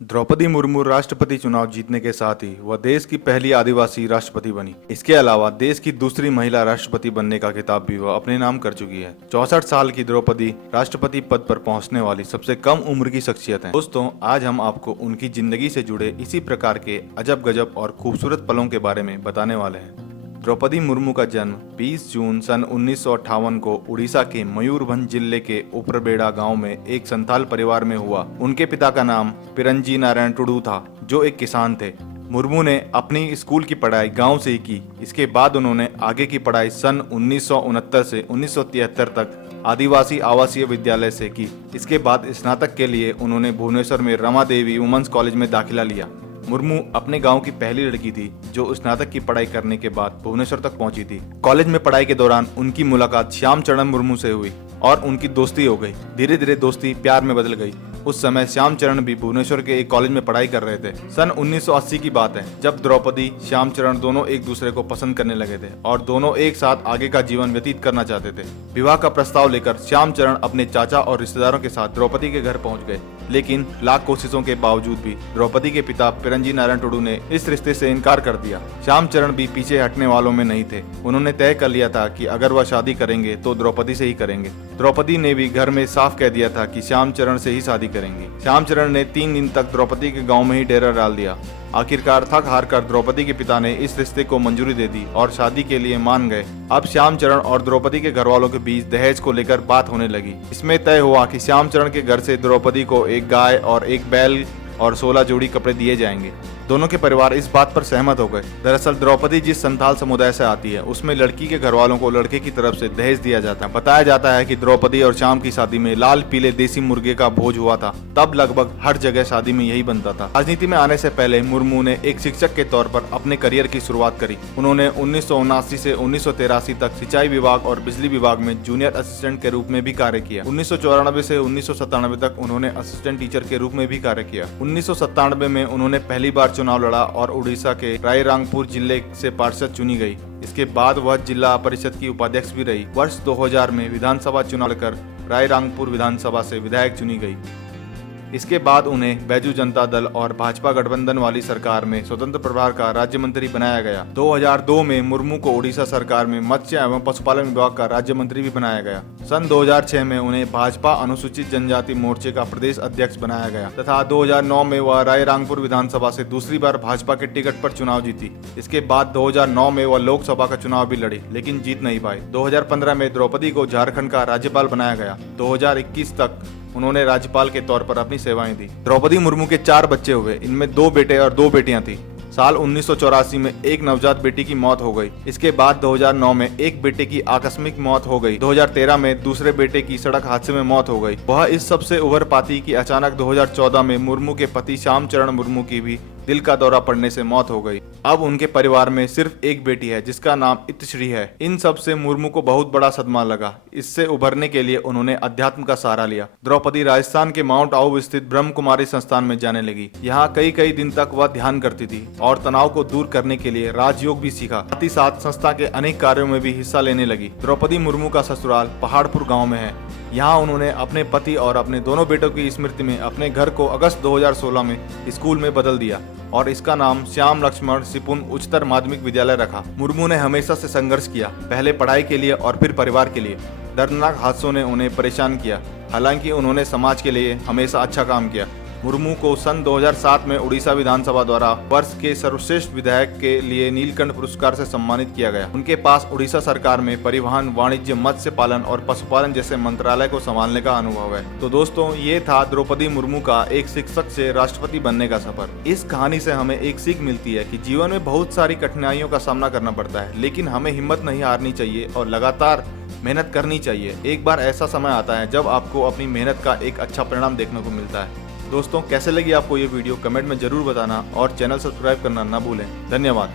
द्रौपदी मुर्मू राष्ट्रपति चुनाव जीतने के साथ ही वह देश की पहली आदिवासी राष्ट्रपति बनी। इसके अलावा देश की दूसरी महिला राष्ट्रपति बनने का खिताब भी वह अपने नाम कर चुकी है। 64 साल की द्रौपदी राष्ट्रपति पद पर पहुंचने वाली सबसे कम उम्र की शख्सियत है। दोस्तों, आज हम आपको उनकी जिंदगी से जुड़े इसी प्रकार के अजब गजब और खूबसूरत पलों के बारे में बताने वाले हैं। द्रौपदी मुर्मू का जन्म 20 जून सन 1958 को उड़ीसा के मयूरभंज जिले के उपरबेड़ा गांव में एक संथाल परिवार में हुआ। उनके पिता का नाम पिरंजी नारायण टुडू था, जो एक किसान थे। मुर्मू ने अपनी स्कूल की पढ़ाई गांव से ही की। इसके बाद उन्होंने आगे की पढ़ाई सन 1969 से 1973 तक आदिवासी आवासीय विद्यालय से की। इसके बाद स्नातक के लिए उन्होंने भुवनेश्वर में रमा देवी वुमेन्स कॉलेज में दाखिला लिया। मुर्मू अपने गांव की पहली लड़की थी जो स्नातक की पढ़ाई करने के बाद भुवनेश्वर तक पहुंची थी। कॉलेज में पढ़ाई के दौरान उनकी मुलाकात श्याम चरण मुर्मू से हुई और उनकी दोस्ती हो गई। धीरे धीरे दोस्ती प्यार में बदल गई। उस समय श्याम चरण भी भुवनेश्वर के एक कॉलेज में पढ़ाई कर रहे थे। सन 1980 की बात है, जब द्रौपदी श्याम चरण दोनों एक दूसरे को पसंद करने लगे थे और दोनों एक साथ आगे का जीवन व्यतीत करना चाहते थे। विवाह का प्रस्ताव लेकर श्याम चरण अपने चाचा और रिश्तेदारों के साथ द्रौपदी के घर पहुंच गए, लेकिन लाख कोशिशों के बावजूद भी द्रौपदी के पिता पिरंजी नारायण टुडू ने इस रिश्ते से इनकार कर दिया। श्याम चरण भी पीछे हटने वालों में नहीं थे। उन्होंने तय कर लिया था कि अगर वह शादी करेंगे तो द्रौपदी से ही करेंगे। द्रौपदी ने भी घर में साफ कह दिया था कि श्याम चरण से ही शादी करेंगे। श्याम चरण ने 3 दिन तक द्रौपदी के गांव में ही डेरा डाल दिया। आखिरकार थक हार कर द्रौपदी के पिता ने इस रिश्ते को मंजूरी दे दी और शादी के लिए मान गए। अब श्याम चरण और द्रौपदी के घर वालों के बीच दहेज को लेकर बात होने लगी। इसमें तय हुआ कि श्याम चरण के घर से द्रौपदी को एक गाय और एक बैल और 16 जोड़ी कपड़े दिए जाएंगे। दोनों के परिवार इस बात पर सहमत हो गए। दरअसल द्रौपदी जिस संथाल समुदाय से आती है, उसमें लड़की के घर वालों को लड़के की तरफ से दहेज दिया जाता है। बताया जाता है कि द्रौपदी और श्याम की शादी में लाल पीले देसी मुर्गे का भोज हुआ था। तब लगभग हर जगह शादी में यही बनता था। राजनीति में आने से पहले मुर्मू ने एक शिक्षक के तौर पर अपने करियर की शुरुआत करी। उन्होंने 1979 से 1983 तक सिंचाई विभाग और बिजली विभाग में जूनियर असिस्टेंट के रूप में भी कार्य किया। 1994 से 1997 तक उन्होंने असिस्टेंट टीचर के रूप में भी कार्य किया। 1997 में उन्होंने पहली बार चुनाव लड़ा और उड़ीसा के रायरंगपुर जिले से पार्षद चुनी गई। इसके बाद वह जिला परिषद की उपाध्यक्ष भी रही। वर्ष 2000 में विधानसभा चुनाव लड़कर रायरंगपुर विधानसभा से विधायक चुनी गई। इसके बाद उन्हें बैजू जनता दल और भाजपा गठबंधन वाली सरकार में स्वतंत्र प्रभार का राज्य मंत्री बनाया गया। 2002 में मुर्मू को उड़ीसा सरकार में मत्स्य एवं पशुपालन विभाग का राज्य मंत्री भी बनाया गया। सन 2006 में उन्हें भाजपा अनुसूचित जनजाति मोर्चे का प्रदेश अध्यक्ष बनाया गया तथा 2009 में वह रायरंगपुर विधानसभा से दूसरी बार भाजपा के टिकट पर चुनाव जीती। इसके बाद 2009 में वह लोकसभा का चुनाव भी लड़ी, लेकिन जीत नहीं पाई। 2015 में द्रौपदी को झारखंड का राज्यपाल बनाया गया। 2021 तक उन्होंने राज्यपाल के तौर पर अपनी सेवाएं दी। द्रौपदी मुर्मू के 4 बच्चे हुए, इनमें 2 बेटे और 2 बेटियां थी। साल 1984 में एक नवजात बेटी की मौत हो गई। इसके बाद 2009 में एक बेटे की आकस्मिक मौत हो गई। 2013 में दूसरे बेटे की सड़क हादसे में मौत हो गई। वह इस सब से उभर पाती कि अचानक 2014 में मुर्मू के पति श्याम चरण मुर्मू की भी दिल का दौरा पड़ने से मौत हो गई। अब उनके परिवार में सिर्फ एक बेटी है जिसका नाम इतश्री है। इन सब से मुर्मू को बहुत बड़ा सदमा लगा। इससे उभरने के लिए उन्होंने अध्यात्म का सहारा लिया। द्रौपदी राजस्थान के माउंट आबू स्थित ब्रह्म कुमारी संस्थान में जाने लगी। यहाँ कई दिन तक वह ध्यान करती थी और तनाव को दूर करने के लिए राजयोग भी सीखा। साथ ही साथ संस्था के अनेक कार्यों में भी हिस्सा लेने लगी। द्रौपदी मुर्मू का ससुराल पहाड़पुर गाँव में है। यहाँ उन्होंने अपने पति और अपने दोनों बेटों की स्मृति में अपने घर को अगस्त 2016 में स्कूल में बदल दिया और इसका नाम श्याम लक्ष्मण सिपुन उच्चतर माध्यमिक विद्यालय रखा। मुर्मू ने हमेशा से संघर्ष किया, पहले पढ़ाई के लिए और फिर परिवार के लिए। दर्दनाक हादसों ने उन्हें परेशान किया, हालांकि उन्होंने समाज के लिए हमेशा अच्छा काम किया। मुर्मू को सन 2007 में उड़ीसा विधानसभा द्वारा वर्ष के सर्वश्रेष्ठ विधायक के लिए नीलकंठ पुरस्कार से सम्मानित किया गया। उनके पास उड़ीसा सरकार में परिवहन, वाणिज्य, मत्स्य पालन और पशुपालन जैसे मंत्रालय को संभालने का अनुभव है। तो दोस्तों, ये था द्रौपदी मुर्मू का एक शिक्षक से राष्ट्रपति बनने का सफर। इस कहानी से हमें एक सीख मिलती है कि जीवन में बहुत सारी कठिनाइयों का सामना करना पड़ता है, लेकिन हमें हिम्मत नहीं हारनी चाहिए और लगातार मेहनत करनी चाहिए। एक बार ऐसा समय आता है जब आपको अपनी मेहनत का एक अच्छा परिणाम देखने को मिलता है। दोस्तों, कैसे लगी आपको ये वीडियो कमेंट में जरूर बताना और चैनल सब्सक्राइब करना ना भूलें। धन्यवाद।